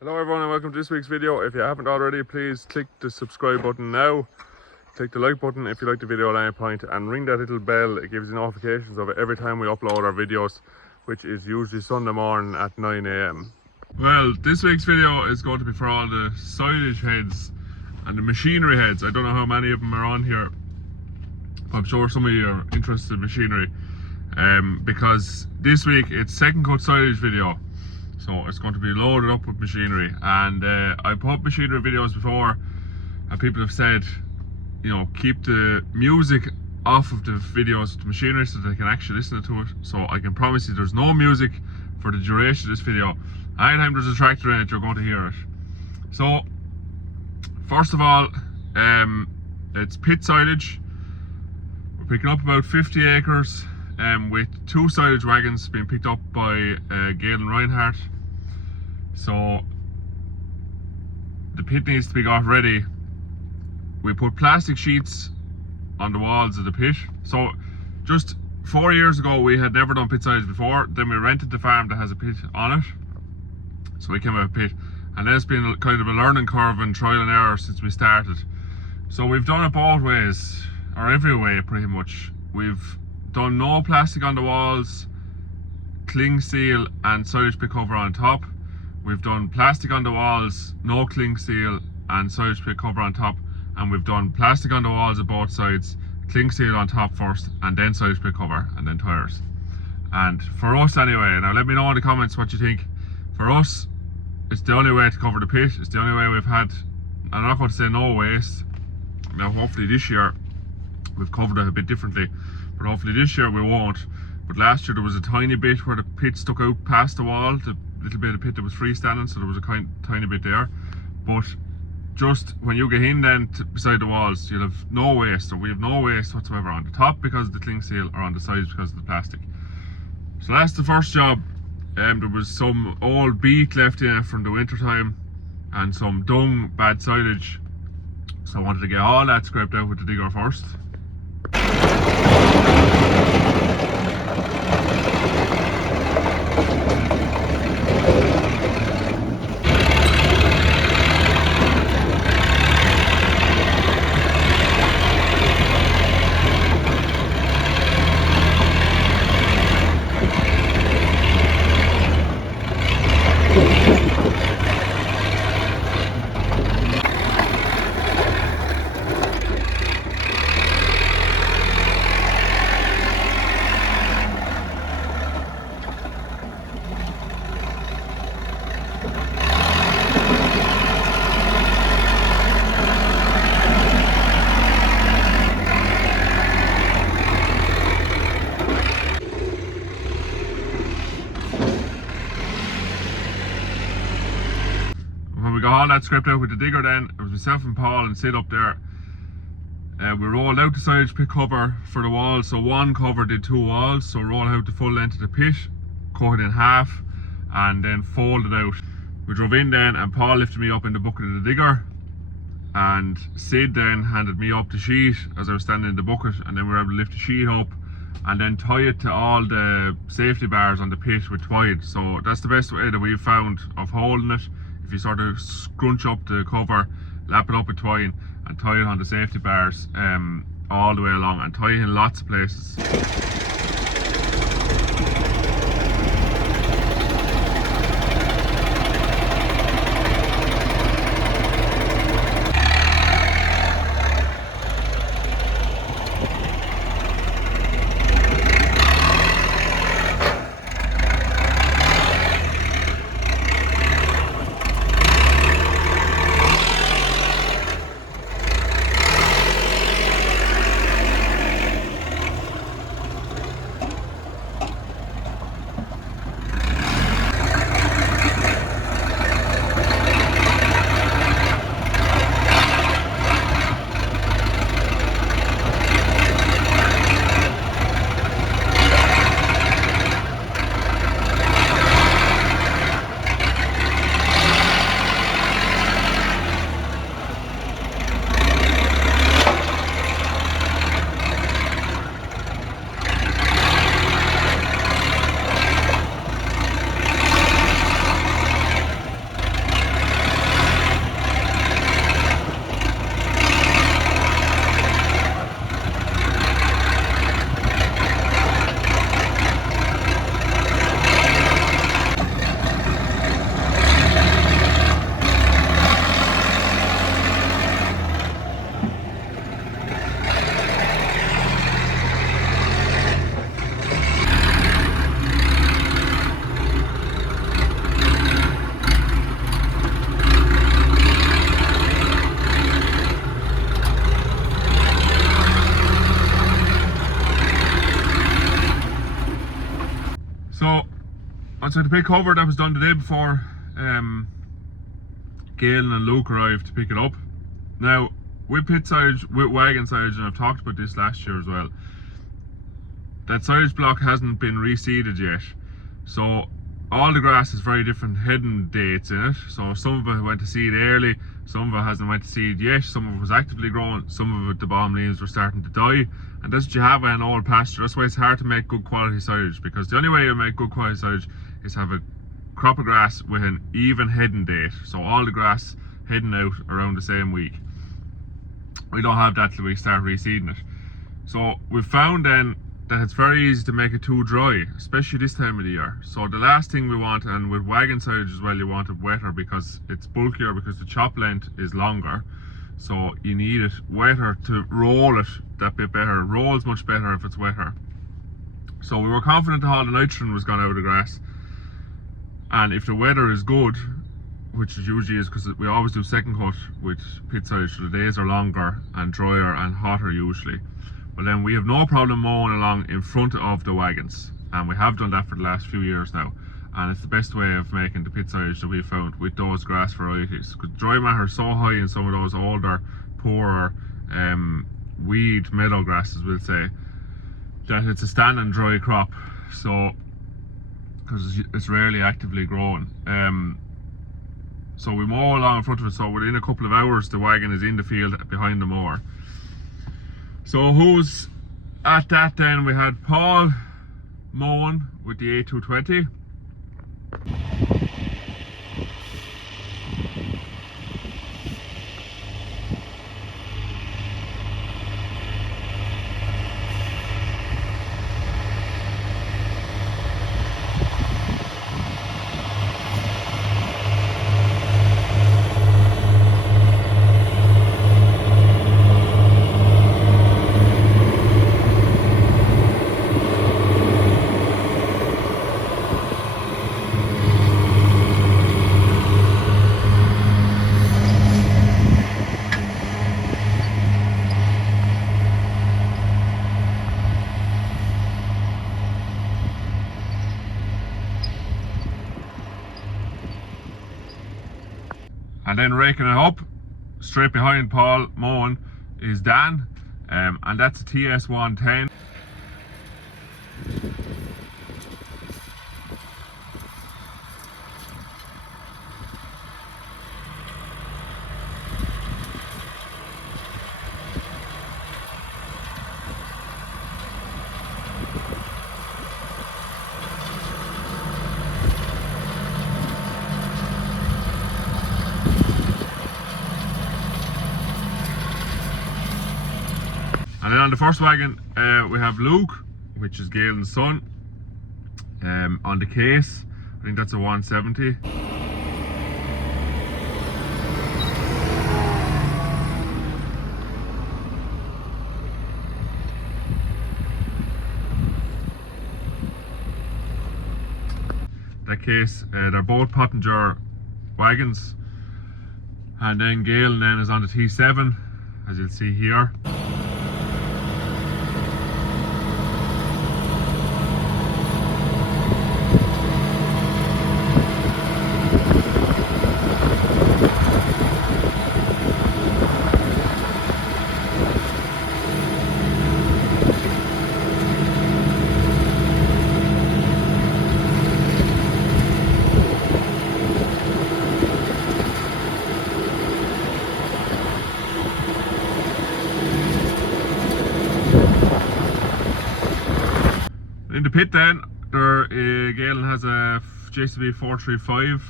Hello everyone and welcome to this week's video. If you haven't already, please click the subscribe button now. Click the like button if you like the video at any point and ring that little bell. It gives you notifications of it every time we upload our videos, which is usually Sunday morning at 9 AM. Well, this week's video is going to be for all the silage heads and the machinery heads. I don't know how many of them are on here, but I'm sure some of you are interested in machinery. Because this week it's second cut silage video. So it's going to be loaded up with machinery, and I put up machinery videos before and people have said, you know, keep the music off of the videos with the machinery so they can actually listen to it. So I can promise you there's no music for the duration of this video. Anytime there's a tractor in it, you're going to hear it. So first of all, it's pit silage. We're picking up about 50 acres with 2 silage wagons being picked up by C&G Rynhart. So the pit needs to be got ready. We put plastic sheets on the walls of the pit. So just 4 years ago we had never done pit silage before. Then we rented the farm that has a pit on it. So we came out of pit, and then it's been kind of a learning curve and trial and error since we started. So we've done it both ways, or every way pretty much. We've done no plastic on the walls, cling seal and silage pit cover on top. We've done plastic on the walls, no cling seal and silage pit cover on top. And we've done plastic on the walls of both sides, cling seal on top first, and then silage pit cover, and then tires. And for us anyway, now let me know in the comments what you think. For us, it's the only way to cover the pit. It's the only way we've had. I'm not going to say no waste. Now hopefully this year we've covered it a bit differently, but hopefully this year we won't. But last year there was a tiny bit where the pit stuck out past the wall, the little bit of pit that was freestanding, so there was a tiny bit there. But just when you get in then beside the walls, you'll have no waste, or we have no waste whatsoever on the top because of the cling seal, or on the sides because of the plastic. So that's the first job. There was some old beet left in it from the winter time and some dung bad silage, so I wanted to get all that scraped out with the digger first. When we got all that scraped out with the digger, then it was myself and Paul and Sid up there. We rolled out the silage pit cover for the walls. So one cover did 2 walls, so rolled out the full length of the pit, cut it in half and then folded out. We drove in then and Paul lifted me up in the bucket of the digger, and Sid then handed me up the sheet as I was standing in the bucket, and then we were able to lift the sheet up and then tie it to all the safety bars on the pit with twine. So that's the best way that we've found of holding it. If you sort of scrunch up the cover, lap it up with twine and tie it on the safety bars all the way along, and tie it in lots of places. So the pit cover that was done the day before, Gail and Luke arrived to pick it up. Now, with pit silage, with wagon silage, and I've talked about this last year as well, that silage block hasn't been reseeded yet. So all the grass has very different heading dates in it. So some of it went to seed early, some of it hasn't went to seed yet, some of it was actively growing, some of it the bottom leaves were starting to die. And that's what you have in an old pasture. That's why it's hard to make good quality silage, because the only way you make good quality silage is have a crop of grass with an even heading date. So all the grass heading out around the same week. We don't have that till we start reseeding it. So we've found then that it's very easy to make it too dry, especially this time of the year. So the last thing we want, and with wagon silage as well, you want it wetter because it's bulkier, because the chop length is longer. So you need it wetter to roll it that bit better. It rolls much better if it's wetter. So we were confident that all the nitrogen was gone out of the grass. And if the weather is good, which it usually is, because we always do second cut with pit silage, so the days are longer and drier and hotter usually. But then we have no problem mowing along in front of the wagons, and we have done that for the last few years now, and it's the best way of making the pit silage that we've found with those grass varieties, because dry matter is so high in some of those older, poorer weed meadow grasses, we'll say, that it's a standing dry crop. So because it's rarely actively growing, so we mow along in front of it, so within a couple of hours the wagon is in the field behind the mower. So who's at that then? We had Paul mowing with the A220. And then raking it up, straight behind Paul mowing, is Dan, and that's a TS110. And then on the first wagon, we have Luke, which is Galen's son, on the case. I think that's a 170. That case, they're both Pottinger wagons. And then Galen then is on the T7, as you'll see here. In the pit then, Galen has a JCB 435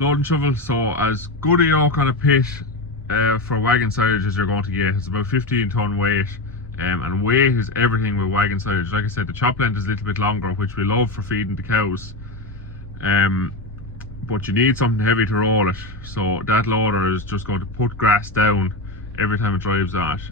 loading shovel, so as good a yoke on a pit for wagon silage as you're going to get. It's about 15 ton weight, and weight is everything with wagon silage. Like I said, the chop length is a little bit longer, which we love for feeding the cows, but you need something heavy to roll it, so that loader is just going to put grass down every time it drives on it.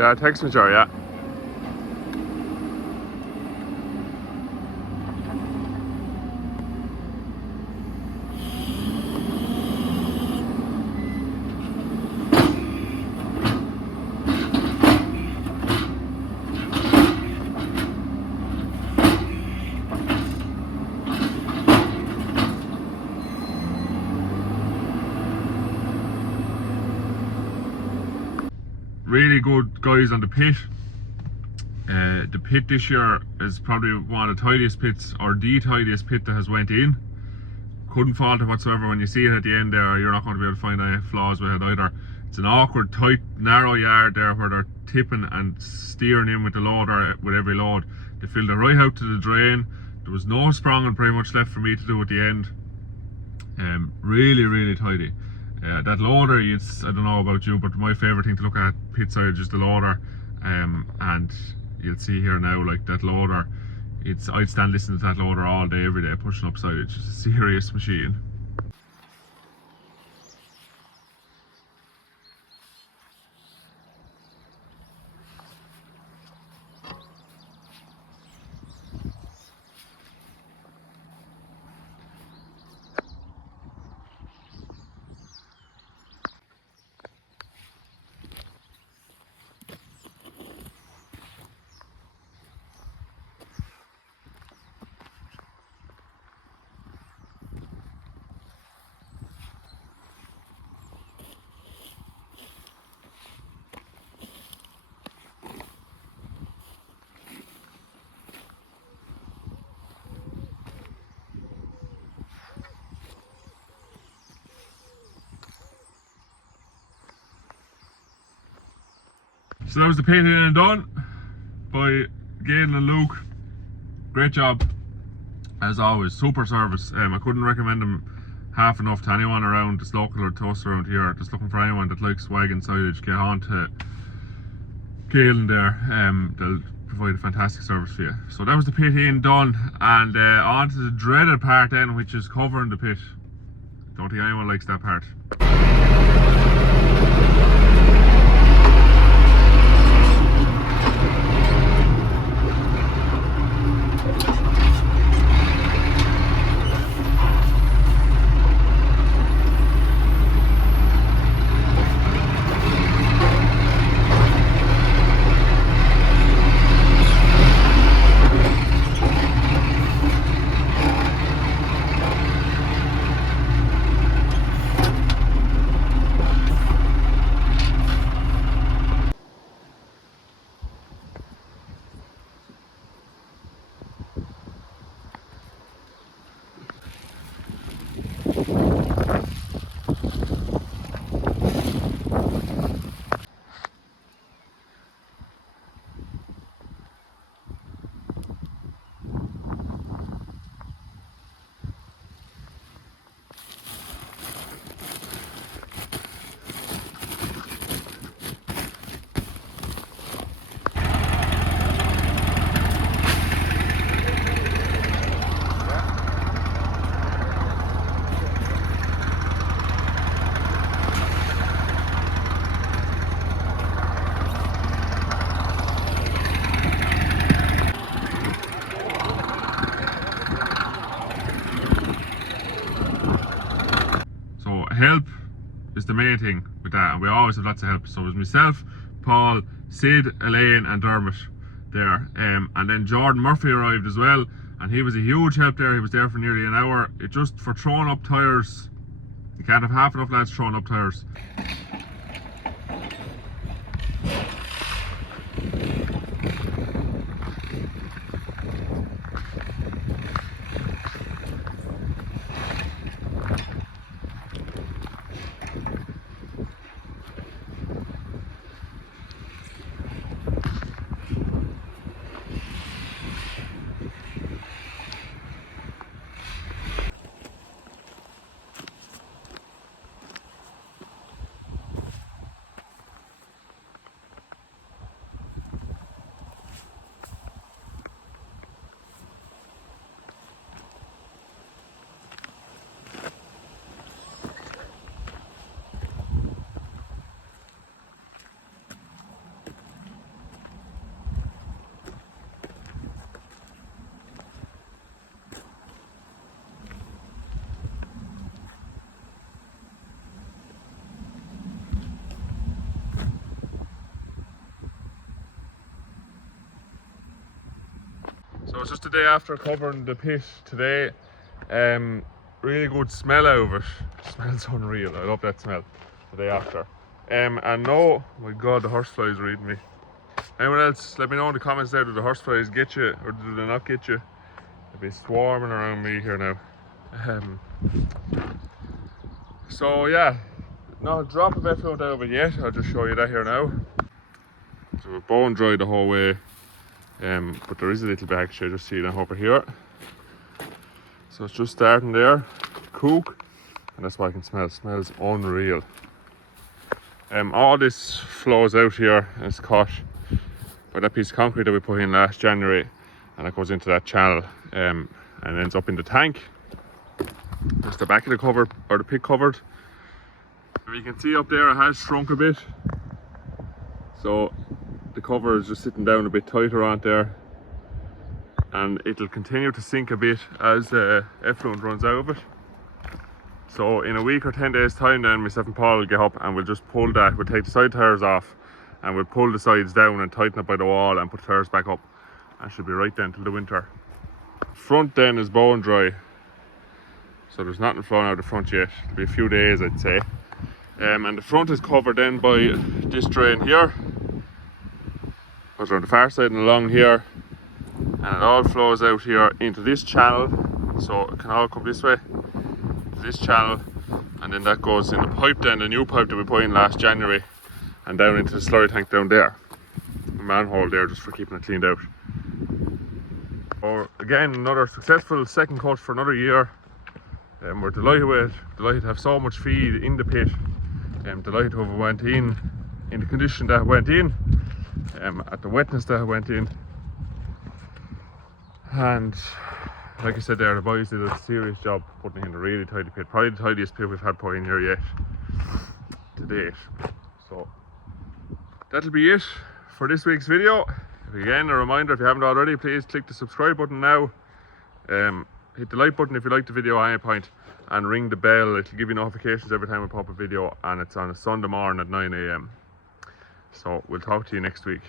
Yeah, text me, sure, yeah. Really good guys on the pit. The pit this year is probably one of the tidiest pits, or the tidiest pit that has went in. Couldn't fault it whatsoever. When you see it at the end there, you're not going to be able to find any flaws with it either. It's an awkward, tight, narrow yard there where they're tipping and steering in with the loader with every load. They filled it right out to the drain. There was no spronging pretty much left for me to do at the end. Really, really tidy. That loader, I don't know about you, but my favourite thing to look at pit side is just the loader. And you'll see here now, like that loader, I'd stand listening to that loader all day, every day, pushing up silage. It's a serious machine. So that was the painting and done by Gail and Luke. Great job as always, super service. I couldn't recommend them half enough to anyone around this local or to us around here. Just looking for anyone that likes wagon silage, get on to Gail and there. They'll provide a fantastic service for you. So that was the pit in done, and on to the dreaded part then, which is covering the pit. Don't think anyone likes that part. Help is the main thing with that, and we always have lots of help. So it was myself, Paul, Sid, Elaine and Dermot there, and then Jordan Murphy arrived as well, and he was a huge help there. He was there for nearly an hour. It just for throwing up tyres. You can't have half enough lads throwing up tyres. So it's just the day after covering the pit today. Really good smell out of it. It smells unreal. I love that smell the day after. And no, my god, the horsefly is reading me. Anyone else, let me know in the comments there, do the horseflies get you or do they not get you? They'll be swarming around me here now. So yeah, not a drop of effluent out of it yet. I'll just show you that here now. So we're bone dry the whole way, but there is a little bit actually, just see that over here. So it's just starting there to cook, and that's why I can smell. It smells unreal. All this flows out here and it's caught by that piece of concrete that we put in last January, and it goes into that channel and ends up in the tank. Just the back of the cover, or the pit covered. If you can see up there, it has shrunk a bit, so the cover is just sitting down a bit tighter on there, and it'll continue to sink a bit as the effluent runs out of it. So in a week or 10 days time then myself and Paul will get up and we'll just pull that, we'll take the side tires off and we'll pull the sides down and tighten it by the wall and put the tires back up, and should be right then till the winter. Front then is bone dry, so there's nothing flowing out the front yet. It'll be a few days I'd say. And the front is covered then by this drain here, goes around the far side and along here, and it all flows out here into this channel, so it can all come this way to this channel, and then that goes in the pipe then, the new pipe that we put in last January, and down into the slurry tank down there, a manhole there just for keeping it cleaned out. Or again, another successful second coat for another year. We're delighted with it, delighted to have so much feed in the pit, delighted to have went in the condition that it went in, at the wetness that it went in. And like I said there, the boys did a serious job putting in a really tidy pit, probably the tidiest pit we've had put in here yet to date. So that'll be it for this week's video. Again, a reminder, if you haven't already, please click the subscribe button now. Hit the like button if you like the video at any point, and ring the bell. It'll give you notifications every time we pop a video, and it's on a Sunday morning at 9 AM. So we'll talk to you next week.